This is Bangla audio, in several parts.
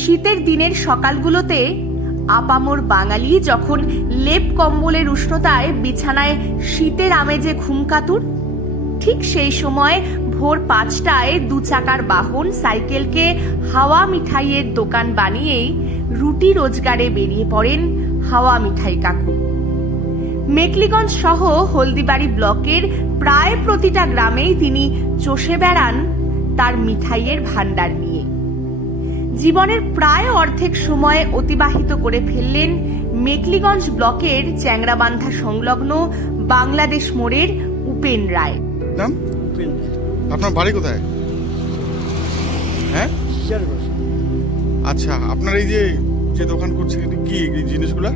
শীতের দিনের সকালগুলোতে আপামোর বাঙালি যখন লেপ কম্বলের উষ্ণতায় বিছানায় শীতের আমেজে ঘুম কাতুর, ঠিক সেই সময় ভোর পাঁচটায় দু চাকার বাহন সাইকেলকে হাওয়া মিঠাইয়ের দোকান বানিয়েই রুটি রোজগারে বেরিয়ে পড়েন হাওয়া মিঠাই কাকু। মেকলিগঞ্জ সহ হলদিবাড়ি ব্লকের প্রায় প্রতিটা গ্রামেই তিনি চষে বেড়ান তার মিঠাইয়ের ভাণ্ডার নিয়ে। জীবনের প্রায় অর্ধেক সময় অতিবাহিত করে ফেললেন মেকলিগঞ্জ ব্লকের চ্যাংরাবান্ধা সংলগ্ন বাংলাদেশ মোড়ের উপেন রায়। নাম? আপনার বাড়ি কোথায়? হ্যাঁ? আচ্ছা আপনার এই যে যে দোকান করছেন এটা কি এই জিনিসগুলা?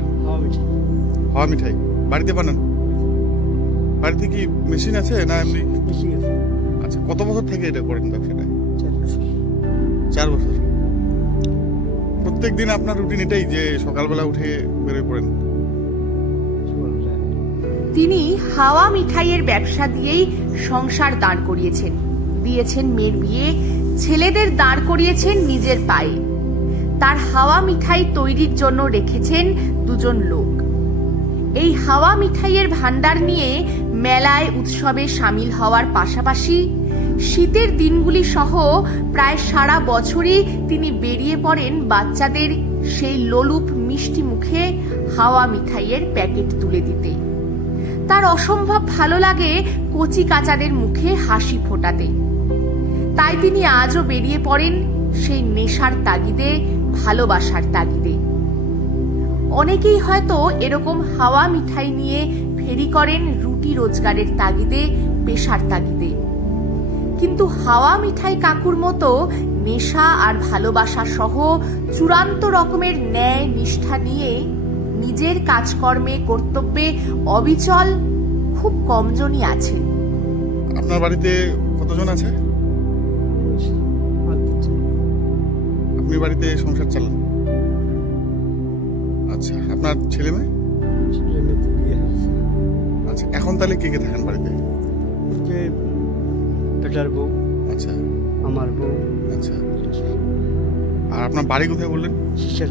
হাওয়া মিঠাই। বাড়িতে বানান? বাড়িতে কি মেশিন আছে না এমনি? আচ্ছা কত বছর থেকে এটা করেন ব্যবসাটা? প্রত্যেক দিন আপনার রুটিন এটাই যে সকালবেলা উঠে বেরোয় পড়েন। তিনি হাওয়া মিঠাইয়ের ব্যবসা দিয়েই সংসার দাঁড় করিয়েছেন। দিয়েছেন মেয়ের বিয়ে, ছেলেদের দাঁড় করিয়েছেন নিজের পায়ে। তার হাওয়া মিঠাই তৈরির জন্য রেখেছেন দুজন লোক। এই হাওয়া মিঠাইয়ের ভান্ডার নিয়ে মেলায় উৎসবে সামিল হওয়ার পাশাপাশি শীতের দিনগুলি সহ প্রায় সারা বছরই তিনি বেরিয়ে পড়েন বাচ্চাদের সেই লোলুপ মিষ্টি মুখে হাওয়া মিঠাইয়ের প্যাকেট তুলে দিতে। তার অসম্ভব ভালো লাগে কচি কাচাদের মুখে হাসি ফোটাতে। তাই তিনি আজও বেরিয়ে পড়েন সেই নেশার তাগিদে, ভালোবাসার তাগিদে। অনেকেই হয়তো এরকম হাওয়া মিঠাই নিয়ে ফেরি করেন রুটি রোজগারের তাগিদে, পেশার তাগিদে। কিন্তু হাওয়া মিঠাই কাকুর মতো নেশা আর ভালোবাসা সহ চূড়ান্ত রকমের ন্যায় নিষ্ঠা নিয়ে নিজের কাজকর্মে কর্তব্যে অবিচল খুব কমজনই আছে। আপনার বাড়িতে কতজন আছে? আপনি বাড়িতে সংসার চালান? আচ্ছা আপনার ছেলে মেয়ে? ছেলে মেয়ে তো আচ্ছা এখন তাহলে কে কে থাকেন বাড়িতে? যে বেটার বউ আচ্ছা। আমার বউ। আচ্ছা। আর আপনার বাড়ি কোথায় বললেন? শিশার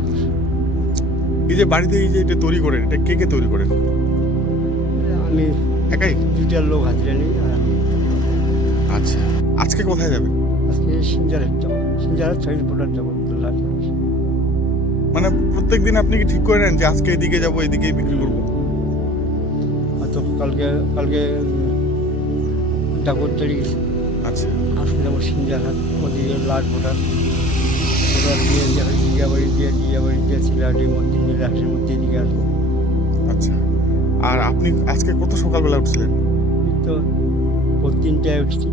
এই যে বাড়িতে এই যে এটা তৈরি করেন এটা কে কে তৈরি করেন? আমি একাই? দুইটার লোক হাজিরা নেই আর আমি। আচ্ছা। আজকে কোথায় যাবেন? আজকে সিঞ্জারের যাব সিঞ্জারের ছয় ফোটার যাব মানে প্রত্যেক দিন আপনি কি ঠিক করে নেন যে আজকে এদিকে যাব এদিকেই বিক্রি করব? হয়তো কালকে কালকে ডাকর চলে গেছে আচ্ছা লাট ভোটার ভোটার দিয়ে জিয়াবাড়ি দিয়ে জিয়াবাড়ি দিয়ে সিলাহাটির মধ্যে নীলাহাটের মধ্যে এদিকে আসব আচ্ছা। আর আপনি আজকে কত সকালবেলা উঠছিলেন? এই তো তিনটায় উঠছি।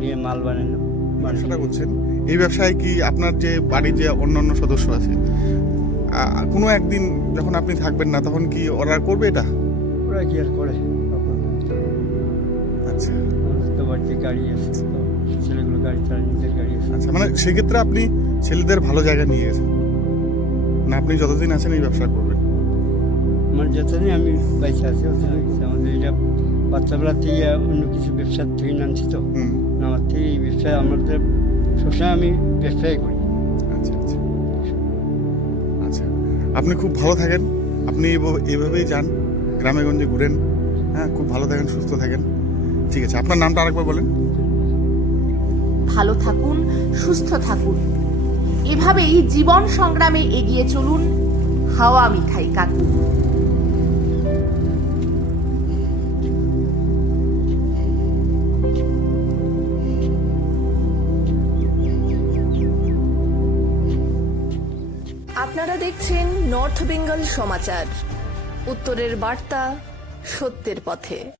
দিয়ে মাল বানানো। ব্যবসাটা করছেন? এই ব্যবসায় কি আপনার যে বাড়ির যে অন্যান্য সদস্য আছে কোনো একদিন যখন আপনি থাকবেন না তখন কি অর্ডার করবে এটা? ওরা কি আর করে? আচ্ছা। বাড়িতে গাড়ি আছে তো ছেলেগুলো গাড়ি চালায় নিজের গাড়ি আছে আচ্ছা মানে সেক্ষেত্রে আপনি ছেলেদের ভালো জায়গা নিয়ে গেছেন না আপনি যতদিন আছেন এই ব্যবসা করবেন। আমার যতদিন আমি বাইসে আছি অতদিন আমাদের এটা বাচ্চাবেলা থেকে অন্য কিছু ব্যবসার থেকে নামছি তো। আমার থেকে এই ব্যবসায় আমাদের সবসময় আমি ব্যবসায় করি। আচ্ছা আচ্ছা। আচ্ছা আপনি খুব ভালো থাকেন। আপনি এভাবেই যান। গ্রামে গঞ্জে ঘুরেন। হ্যাঁ খুব ভালো থাকেন সুস্থ থাকেন। ঠিক আছে আপনার নামটা আরেকবার বলেন। ভালো থাকুন সুস্থ থাকুন। এভাবেই জীবন সংগ্রামে এগিয়ে চলুন হাওয়া মিঠাই কাকু। আপনারা দেখছেন নর্থ বেঙ্গল সমাচার। উত্তরের বার্তা সত্যের পথে।